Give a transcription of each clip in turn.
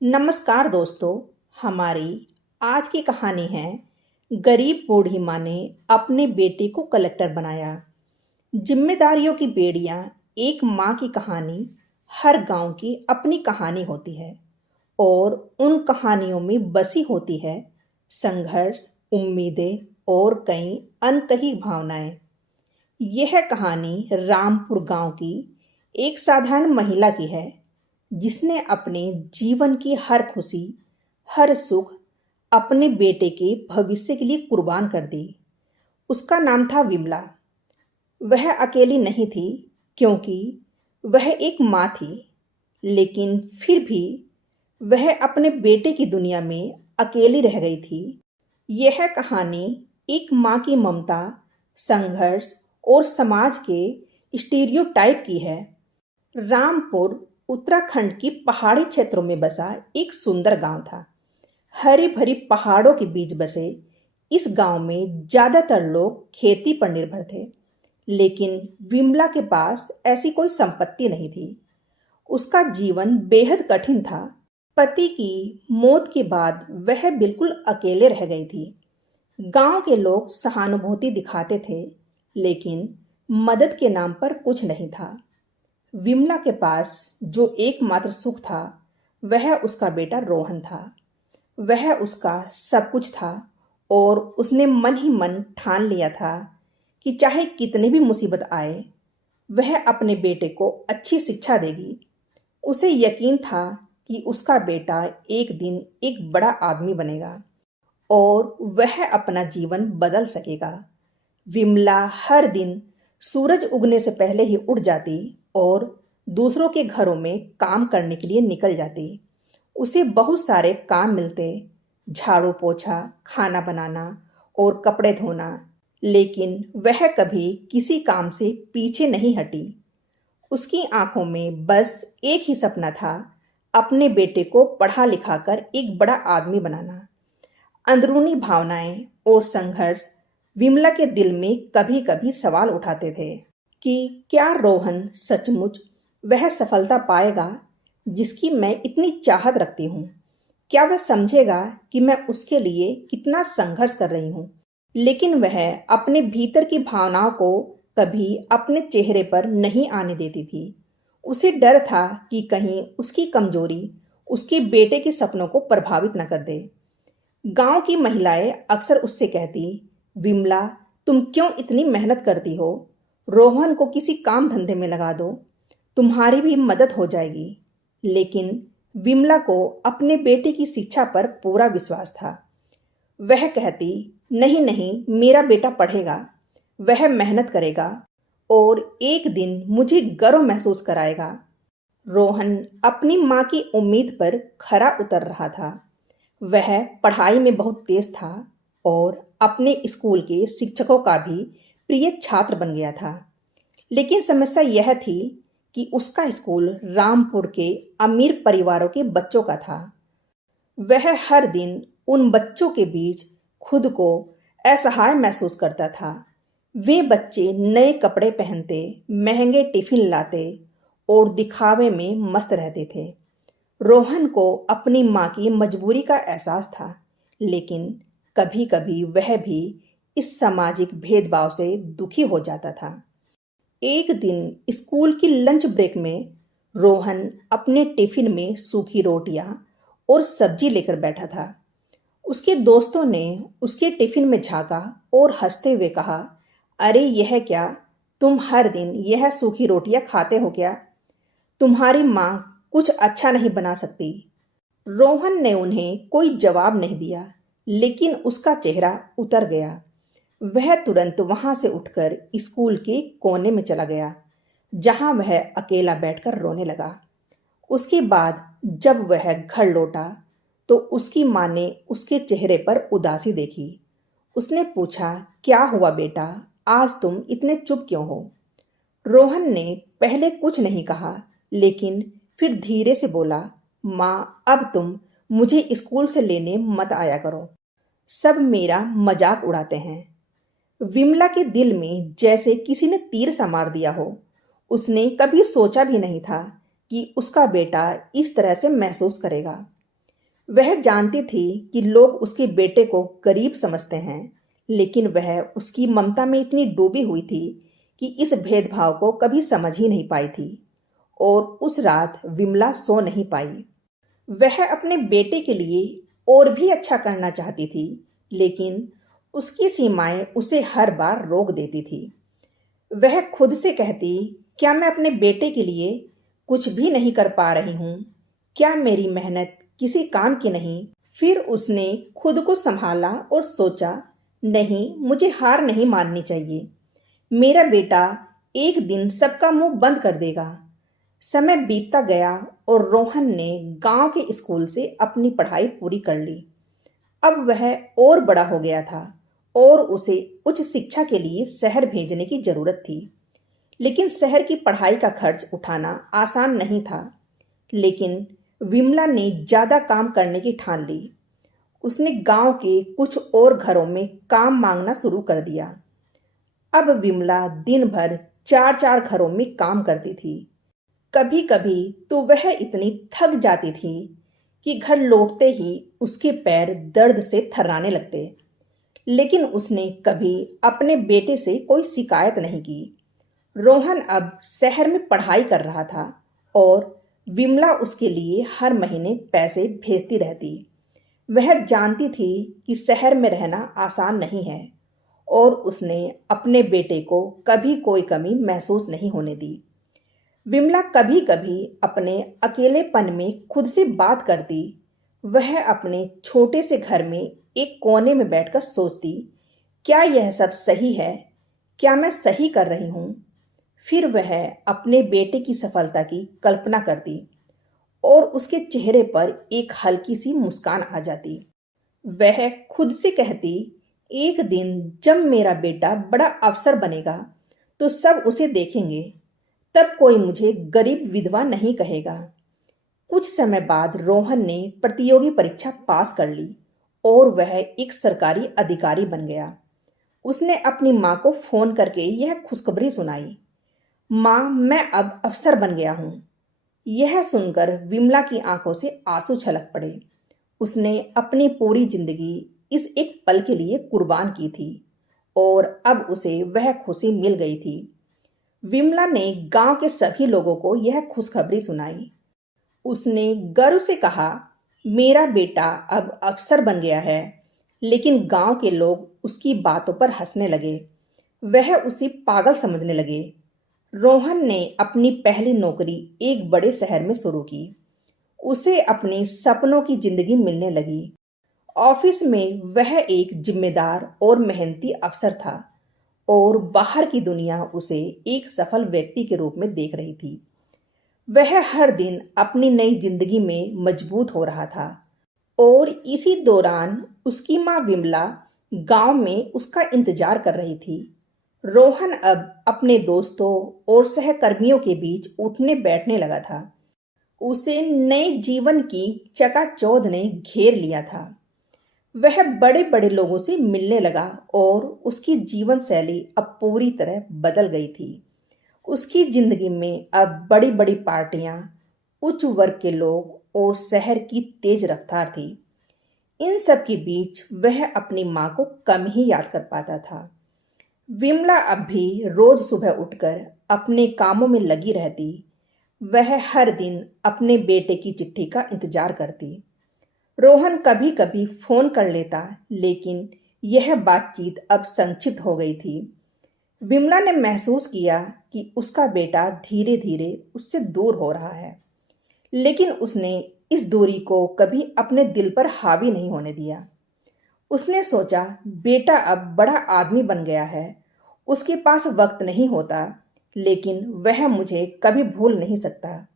नमस्कार दोस्तों। हमारी आज की कहानी है गरीब बूढ़ी माँ ने अपने बेटे को कलेक्टर बनाया। जिम्मेदारियों की बेड़ियां। एक माँ की कहानी। हर गांव की अपनी कहानी होती है और उन कहानियों में बसी होती है संघर्ष, उम्मीदें और कई अनकही भावनाएं। यह कहानी रामपुर गांव की एक साधारण महिला की है जिसने अपने जीवन की हर खुशी, हर सुख अपने बेटे के भविष्य के लिए कुर्बान कर दी। उसका नाम था विमला। वह अकेली नहीं थी क्योंकि वह एक माँ थी, लेकिन फिर भी वह अपने बेटे की दुनिया में अकेली रह गई थी। यह कहानी एक माँ की ममता, संघर्ष और समाज के स्टीरियोटाइप की है। रामपुर उत्तराखंड की पहाड़ी क्षेत्रों में बसा एक सुंदर गांव था। हरी भरी पहाड़ों के बीच बसे इस गांव में ज्यादातर लोग खेती पर निर्भर थे, लेकिन विमला के पास ऐसी कोई संपत्ति नहीं थी। उसका जीवन बेहद कठिन था। पति की मौत के बाद वह बिल्कुल अकेले रह गई थी। गांव के लोग सहानुभूति दिखाते थे, लेकिन मदद के नाम पर कुछ नहीं था। विमला के पास जो एकमात्र सुख था वह उसका बेटा रोहन था। वह उसका सब कुछ था और उसने मन ही मन ठान लिया था कि चाहे कितनी भी मुसीबत आए, वह अपने बेटे को अच्छी शिक्षा देगी। उसे यकीन था कि उसका बेटा एक दिन एक बड़ा आदमी बनेगा और वह अपना जीवन बदल सकेगा। विमला हर दिन सूरज उगने से पहले ही उठ जाती और दूसरों के घरों में काम करने के लिए निकल जाती। उसे बहुत सारे काम मिलते, झाड़ू पोछा, खाना बनाना और कपड़े धोना, लेकिन वह कभी किसी काम से पीछे नहीं हटी। उसकी आंखों में बस एक ही सपना था, अपने बेटे को पढ़ा लिखाकर एक बड़ा आदमी बनाना। अंदरूनी भावनाएं और संघर्ष विमला के दिल में कभी कभी सवाल उठाते थे कि क्या रोहन सचमुच वह सफलता पाएगा जिसकी मैं इतनी चाहत रखती हूँ? क्या वह समझेगा कि मैं उसके लिए कितना संघर्ष कर रही हूँ? लेकिन वह अपने भीतर की भावनाओं को कभी अपने चेहरे पर नहीं आने देती थी। उसे डर था कि कहीं उसकी कमजोरी उसके बेटे के सपनों को प्रभावित न कर दे। गांव की महिलाएं अक्सर उससे कहती, विमला, तुम क्यों इतनी मेहनत करती हो? रोहन को किसी काम धंधे में लगा दो, तुम्हारी भी मदद हो जाएगी। लेकिन विमला को अपने बेटे की शिक्षा पर पूरा विश्वास था। वह कहती, नहीं नहीं, मेरा बेटा पढ़ेगा, वह मेहनत करेगा और एक दिन मुझे गर्व महसूस कराएगा। रोहन अपनी माँ की उम्मीद पर खरा उतर रहा था। वह पढ़ाई में बहुत तेज था और अपने स्कूल के शिक्षकों का भी प्रिय छात्र बन गया था। लेकिन समस्या यह थी कि उसका स्कूल रामपुर के अमीर परिवारों के बच्चों का था। वह हर दिन उन बच्चों के बीच खुद को असहाय महसूस करता था। वे बच्चे नए कपड़े पहनते, महंगे टिफिन लाते और दिखावे में मस्त रहते थे। रोहन को अपनी माँ की मजबूरी का एहसास था, लेकिन कभी कभी वह भी इस सामाजिक भेदभाव से दुखी हो जाता था। एक दिन स्कूल की लंच ब्रेक में रोहन अपने टिफिन में सूखी रोटियां और सब्जी लेकर बैठा था। उसके दोस्तों ने उसके टिफिन में झांका और हंसते हुए कहा, अरे यह क्या, तुम हर दिन यह सूखी रोटियां खाते हो क्या? तुम्हारी माँ कुछ अच्छा नहीं बना सकती? रोहन ने उन्हें कोई जवाब नहीं दिया, लेकिन उसका चेहरा उतर गया। वह तुरंत वहां से उठकर स्कूल के कोने में चला गया, जहां वह अकेला बैठकर रोने लगा। उसके बाद जब वह घर लौटा तो उसकी माँ ने उसके चेहरे पर उदासी देखी। उसने पूछा, क्या हुआ बेटा, आज तुम इतने चुप क्यों हो? रोहन ने पहले कुछ नहीं कहा, लेकिन फिर धीरे से बोला, माँ, अब तुम मुझे स्कूल से लेने मत आया करो, सब मेरा मजाक उड़ाते हैं। विमला के दिल में जैसे किसी ने तीर सा मार दिया हो। उसने कभी सोचा भी नहीं था कि उसका बेटा इस तरह से महसूस करेगा। वह जानती थी कि लोग उसके बेटे को गरीब समझते हैं, लेकिन वह उसकी ममता में इतनी डूबी हुई थी कि इस भेदभाव को कभी समझ ही नहीं पाई थी। और उस रात विमला सो नहीं पाई। वह अपने बेटे के लिए और भी अच्छा करना चाहती थी, लेकिन उसकी सीमाएं उसे हर बार रोक देती थी। वह खुद से कहती, क्या मैं अपने बेटे के लिए कुछ भी नहीं कर पा रही हूँ? क्या मेरी मेहनत किसी काम की नहीं? फिर उसने खुद को संभाला और सोचा, नहीं, मुझे हार नहीं माननी चाहिए। मेरा बेटा एक दिन सबका मुंह बंद कर देगा। समय बीतता गया और रोहन ने गांव के स्कूल से अपनी पढ़ाई पूरी कर ली। अब वह और बड़ा हो गया था और उसे उच्च शिक्षा के लिए शहर भेजने की जरूरत थी। लेकिन शहर की पढ़ाई का खर्च उठाना आसान नहीं था। लेकिन विमला ने ज्यादा काम करने की ठान ली। उसने गांव के कुछ और घरों में काम मांगना शुरू कर दिया। अब विमला दिन भर चार चार घरों में काम करती थी। कभी कभी तो वह इतनी थक जाती थी कि घर लौटते ही उसके पैर दर्द से थर्राने लगते। लेकिन उसने कभी अपने बेटे से कोई शिकायत नहीं की। रोहन अब शहर में पढ़ाई कर रहा था और विमला उसके लिए हर महीने पैसे भेजती रहती। वह जानती थी कि शहर में रहना आसान नहीं है और उसने अपने बेटे को कभी कोई कमी महसूस नहीं होने दी। विमला कभी कभी अपने अकेलेपन में खुद से बात करती। वह अपने छोटे से घर में एक कोने में बैठकर सोचती, क्या यह सब सही है? क्या मैं सही कर रही हूं? फिर वह अपने बेटे की सफलता की कल्पना करती और उसके चेहरे पर एक हल्की सी मुस्कान आ जाती। वह खुद से कहती, एक दिन जब मेरा बेटा बड़ा अफसर बनेगा तो सब उसे देखेंगे। तब कोई मुझे गरीब विधवा नहीं कहेगा। कुछ समय बाद रोहन ने प्रतियोगी परीक्षा पास कर ली और वह एक सरकारी अधिकारी बन गया। उसने अपनी माँ को फोन करके यह खुशखबरी सुनाई, माँ, मैं अब अफसर बन गया हूँ। यह सुनकर विमला की आंखों से आंसू छलक पड़े। उसने अपनी पूरी जिंदगी इस एक पल के लिए कुर्बान की थी और अब उसे वह खुशी मिल गई थी। विमला ने गांव के सभी लोगों को यह खुशखबरी सुनाई। उसने गर्व से कहा, मेरा बेटा अब अफसर बन गया है। लेकिन गांव के लोग उसकी बातों पर हंसने लगे। वह उसे पागल समझने लगे। रोहन ने अपनी पहली नौकरी एक बड़े शहर में शुरू की। उसे अपने सपनों की जिंदगी मिलने लगी। ऑफिस में वह एक जिम्मेदार और मेहनती अफसर था और बाहर की दुनिया उसे एक सफल व्यक्ति के रूप में देख रही थी। वह हर दिन अपनी नई जिंदगी में मजबूत हो रहा था और इसी दौरान उसकी माँ विमला गांव में उसका इंतजार कर रही थी। रोहन अब अपने दोस्तों और सहकर्मियों के बीच उठने बैठने लगा था। उसे नए जीवन की चकाचौंध ने घेर लिया था। वह बड़े बड़े लोगों से मिलने लगा और उसकी जीवन शैली अब पूरी तरह बदल गई थी। उसकी जिंदगी में अब बड़ी बड़ी पार्टियां, उच्च वर्ग के लोग और शहर की तेज रफ्तार थी। इन सब के बीच वह अपनी माँ को कम ही याद कर पाता था। विमला अब भी रोज सुबह उठकर अपने कामों में लगी रहती। वह हर दिन अपने बेटे की चिट्ठी का इंतजार करती। रोहन कभी कभी फोन कर लेता, लेकिन यह बातचीत अब संक्षिप्त हो गई थी। विमला ने महसूस किया कि उसका बेटा धीरे धीरे उससे दूर हो रहा है, लेकिन उसने इस दूरी को कभी अपने दिल पर हावी नहीं होने दिया। उसने सोचा, बेटा अब बड़ा आदमी बन गया है, उसके पास वक्त नहीं होता, लेकिन वह मुझे कभी भूल नहीं सकता।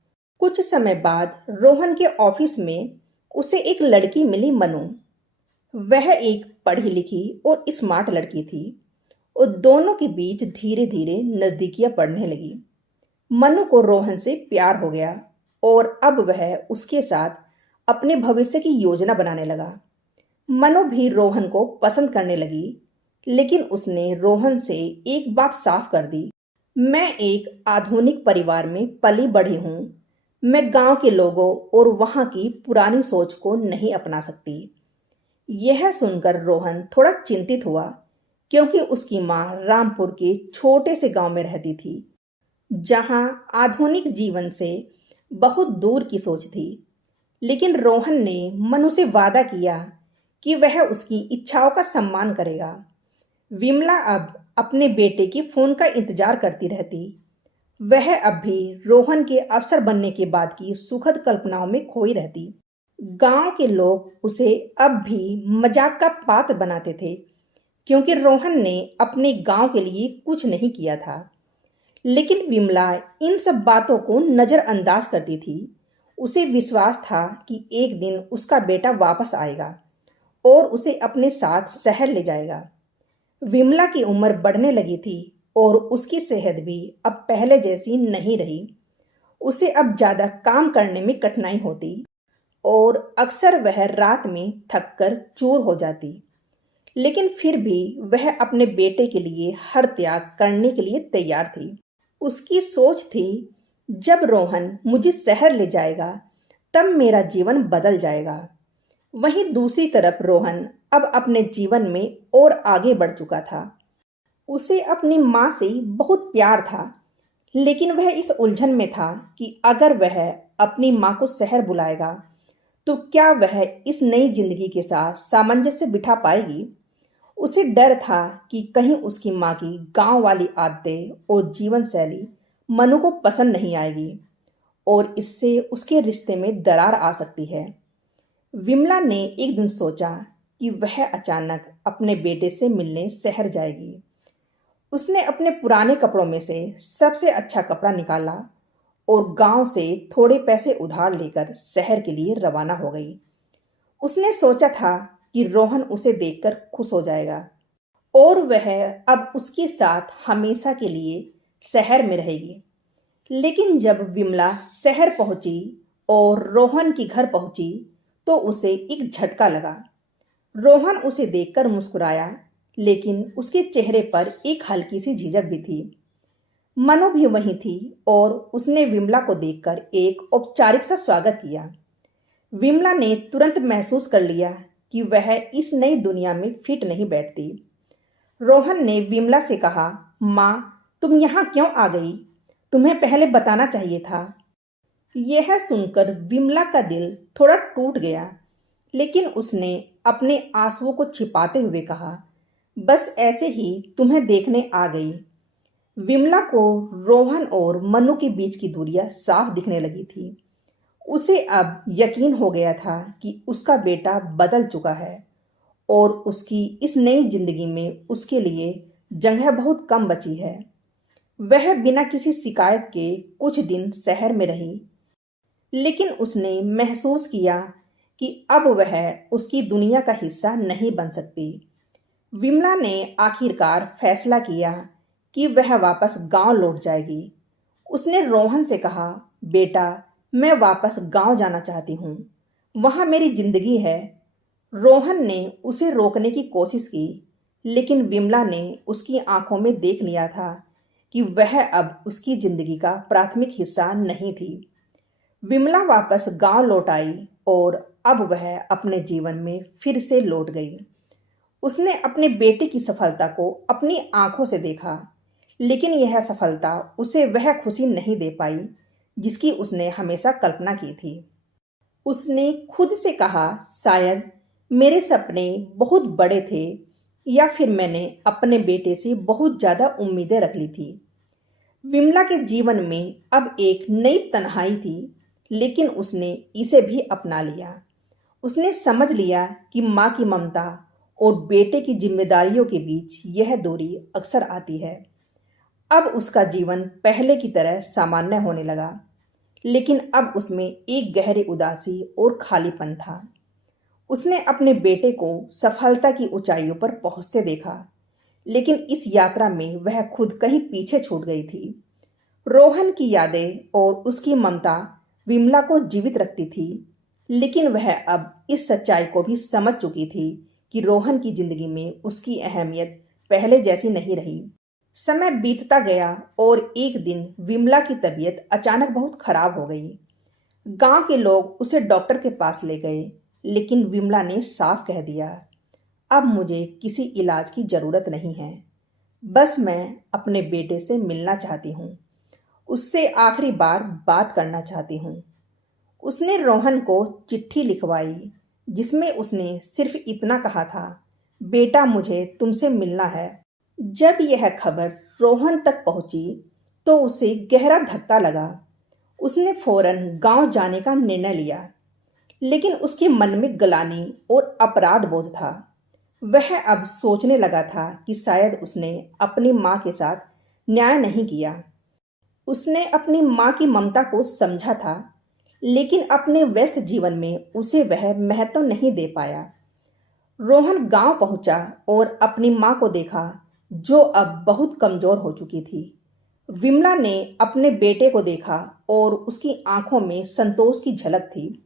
कुछ समय बाद रोहन के ऑफिस में उसे एक लड़की मिली, मनु। वह एक पढ़ी लिखी और स्मार्ट लड़की थी और दोनों के बीच धीरे धीरे नजदीकियां बढ़ने लगी। मनु को रोहन से प्यार हो गया और अब वह उसके साथ अपने भविष्य की योजना बनाने लगा। मनु भी रोहन को पसंद करने लगी, लेकिन उसने रोहन से एक बात साफ कर दी, मैं एक आधुनिक परिवार में पली बढ़ी हूँ। मैं गांव के लोगों और वहां की पुरानी सोच को नहीं अपना सकती। यह सुनकर रोहन थोड़ा चिंतित हुआ, क्योंकि उसकी मां रामपुर के छोटे से गांव में रहती थी, जहां आधुनिक जीवन से बहुत दूर की सोच थी। लेकिन रोहन ने मनु से वादा किया कि वह उसकी इच्छाओं का सम्मान करेगा। विमला अब अपने बेटे के फोन का इंतजार करती रहती। वह अब भी रोहन के अफसर बनने के बाद की सुखद कल्पनाओं में खोई रहती। गांव के लोग उसे अब भी मजाक का पात्र बनाते थे, क्योंकि रोहन ने अपने गांव के लिए कुछ नहीं किया था। लेकिन विमला इन सब बातों को नजरअंदाज करती थी। उसे विश्वास था कि एक दिन उसका बेटा वापस आएगा और उसे अपने साथ शहर ले जाएगा। विमला की उम्र बढ़ने लगी थी और उसकी सेहत भी अब पहले जैसी नहीं रही। उसे अब ज्यादा काम करने में कठिनाई होती और अक्सर वह रात में थककर चूर हो जाती। लेकिन फिर भी वह अपने बेटे के लिए हर त्याग करने के लिए तैयार थी। उसकी सोच थी, जब रोहन मुझे शहर ले जाएगा तब मेरा जीवन बदल जाएगा। वहीं दूसरी तरफ रोहन अब अपने जीवन में और आगे बढ़ चुका था। उसे अपनी मां से बहुत प्यार था, लेकिन वह इस उलझन में था कि अगर वह अपनी मां को शहर बुलाएगा तो क्या वह इस नई जिंदगी के साथ सामंजस्य बिठा पाएगी। उसे डर था कि कहीं उसकी मां की गांव वाली आदतें और जीवन शैली मनु को पसंद नहीं आएगी और इससे उसके रिश्ते में दरार आ सकती है। विमला ने एक दिन सोचा कि वह अचानक अपने बेटे से मिलने शहर जाएगी। उसने अपने पुराने कपड़ों में से सबसे अच्छा कपड़ा निकाला और गांव से थोड़े पैसे उधार लेकर शहर के लिए रवाना हो गई। उसने सोचा था कि रोहन उसे देखकर खुश हो जाएगा और वह अब उसके साथ हमेशा के लिए शहर में रहेगी। लेकिन जब विमला शहर पहुंची और रोहन की घर पहुंची तो उसे एक झटका लगा। रोहन उसे देखकर मुस्कुराया, लेकिन उसके चेहरे पर एक हल्की सी झिझक भी थी। मनु भी वहीं थी और उसने विमला को देखकर एक औपचारिक सा स्वागत किया। विमला ने तुरंत महसूस कर लिया कि वह इस नई दुनिया में फिट नहीं बैठती। रोहन ने विमला से कहा, माँ, तुम यहाँ क्यों आ गई? तुम्हें पहले बताना चाहिए था। यह सुनकर विमला का दिल थोड़ा टूट गया, लेकिन उसने अपने आंसुओं को छिपाते हुए कहा, बस ऐसे ही तुम्हें देखने आ गई। विमला को रोहन और मनु के बीच की दूरियां साफ दिखने लगी थी। उसे अब यकीन हो गया था कि उसका बेटा बदल चुका है और उसकी इस नई जिंदगी में उसके लिए जगह बहुत कम बची है। वह बिना किसी शिकायत के कुछ दिन शहर में रही, लेकिन उसने महसूस किया कि अब वह उसकी दुनिया का हिस्सा नहीं बन सकती। विमला ने आखिरकार फैसला किया कि वह वापस गांव लौट जाएगी। उसने रोहन से कहा, बेटा, मैं वापस गांव जाना चाहती हूँ, वहां मेरी जिंदगी है। रोहन ने उसे रोकने की कोशिश की, लेकिन विमला ने उसकी आंखों में देख लिया था कि वह अब उसकी जिंदगी का प्राथमिक हिस्सा नहीं थी। विमला वापस गांव लौट आई और अब वह अपने जीवन में फिर से लौट गई। उसने अपने बेटे की सफलता को अपनी आंखों से देखा, लेकिन यह सफलता उसे वह खुशी नहीं दे पाई जिसकी उसने हमेशा कल्पना की थी। उसने खुद से कहा, शायद मेरे सपने बहुत बड़े थे या फिर मैंने अपने बेटे से बहुत ज्यादा उम्मीदें रख ली थी। विमला के जीवन में अब एक नई तन्हाई थी, लेकिन उसने इसे भी अपना लिया। उसने समझ लिया कि माँ की ममता और बेटे की जिम्मेदारियों के बीच यह दूरी अक्सर आती है। अब उसका जीवन पहले की तरह सामान्य होने लगा, लेकिन अब उसमें एक गहरी उदासी और खालीपन था। उसने अपने बेटे को सफलता की ऊंचाइयों पर पहुंचते देखा, लेकिन इस यात्रा में वह खुद कहीं पीछे छूट गई थी। रोहन की यादें और उसकी ममता विमला को जीवित रखती थी, लेकिन वह अब इस सच्चाई को भी समझ चुकी थी कि रोहन की जिंदगी में उसकी अहमियत पहले जैसी नहीं रही। समय बीतता गया और एक दिन विमला की तबीयत अचानक बहुत खराब हो गई। गांव के लोग उसे डॉक्टर के पास ले गए, लेकिन विमला ने साफ कह दिया, अब मुझे किसी इलाज की जरूरत नहीं है। बस मैं अपने बेटे से मिलना चाहती हूँ, उससे आखिरी बार बात करना चाहती हूँ। उसने रोहन को चिट्ठी लिखवाई, जिसमें उसने सिर्फ इतना कहा था, बेटा मुझे तुमसे मिलना है। जब यह खबर रोहन तक पहुंची तो उसे गहरा धक्का लगा। उसने फौरन गांव जाने का निर्णय लिया, लेकिन उसके मन में ग्लानि और अपराध बोध था। वह अब सोचने लगा था कि शायद उसने अपनी माँ के साथ न्याय नहीं किया। उसने अपनी माँ की ममता को समझा था, लेकिन अपने व्यस्त जीवन में उसे वह महत्व नहीं दे पाया। रोहन गांव पहुंचा और अपनी माँ को देखा, जो अब बहुत कमजोर हो चुकी थी। विमला ने अपने बेटे को देखा और उसकी आंखों में संतोष की झलक थी।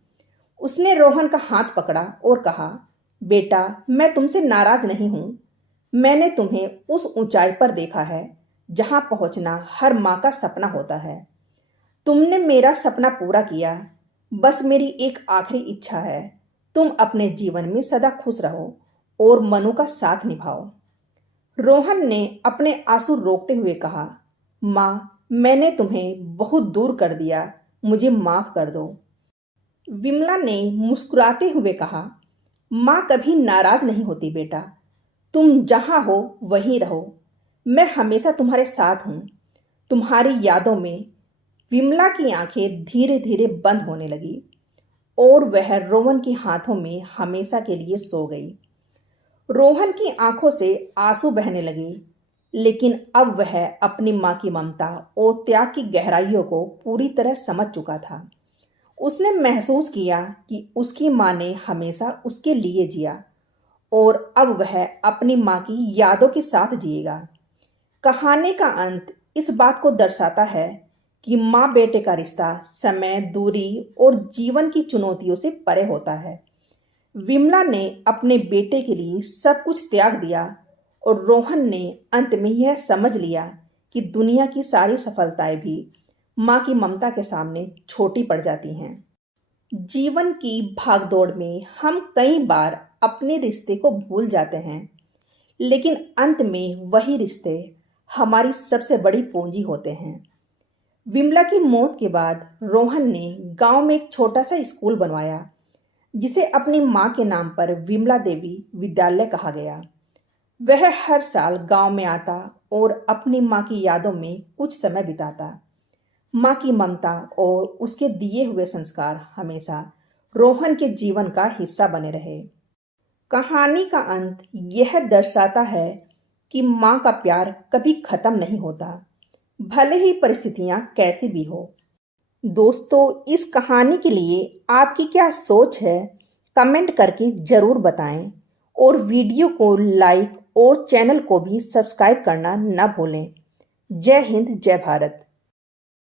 उसने रोहन का हाथ पकड़ा और कहा, बेटा मैं तुमसे नाराज नहीं हूं। मैंने तुम्हें उस ऊंचाई पर देखा है जहां पहुंचना हर माँ का सपना होता है। तुमने मेरा सपना पूरा किया। बस मेरी एक आखिरी इच्छा है, तुम अपने जीवन में सदा खुश रहो और मनु का साथ निभाओ। रोहन ने अपने आंसू रोकते हुए कहा, माँ मैंने तुम्हें बहुत दूर कर दिया, मुझे माफ कर दो। विमला ने मुस्कुराते हुए कहा, माँ कभी नाराज नहीं होती बेटा, तुम जहां हो वहीं रहो, मैं हमेशा तुम्हारे साथ हूं। तुम्हारी यादों में। विमला की आंखें धीरे धीरे बंद होने लगी और वह रोहन के हाथों में हमेशा के लिए सो गई। रोहन की आंखों से आंसू बहने लगे, लेकिन अब वह अपनी मां की ममता और त्याग की गहराइयों को पूरी तरह समझ चुका था। उसने महसूस किया कि उसकी मां ने हमेशा उसके लिए जिया और अब वह अपनी मां की यादों के साथ जिएगा। कहानी का अंत इस बात को दर्शाता है कि माँ बेटे का रिश्ता समय, दूरी और जीवन की चुनौतियों से परे होता है। विमला ने अपने बेटे के लिए सब कुछ त्याग दिया और रोहन ने अंत में यह समझ लिया कि दुनिया की सारी सफलताएं भी माँ की ममता के सामने छोटी पड़ जाती हैं। जीवन की भागदौड़ में हम कई बार अपने रिश्ते को भूल जाते हैं, लेकिन अंत में वही रिश्ते हमारी सबसे बड़ी पूंजी होते हैं। विमला की मौत के बाद रोहन ने गांव में एक छोटा सा स्कूल बनवाया, जिसे अपनी मां के नाम पर विमला देवी विद्यालय कहा गया। वह हर साल गांव में आता और अपनी मां की यादों में कुछ समय बिताता। मां की ममता और उसके दिए हुए संस्कार हमेशा रोहन के जीवन का हिस्सा बने रहे। कहानी का अंत यह दर्शाता है कि मां का प्यार कभी खत्म नहीं होता, भले ही परिस्थितियां कैसी भी हो। दोस्तों, इस कहानी के लिए आपकी क्या सोच है, कमेंट करके जरूर बताएं और वीडियो को लाइक और चैनल को भी सब्सक्राइब करना न भूलें। जय हिंद, जय भारत।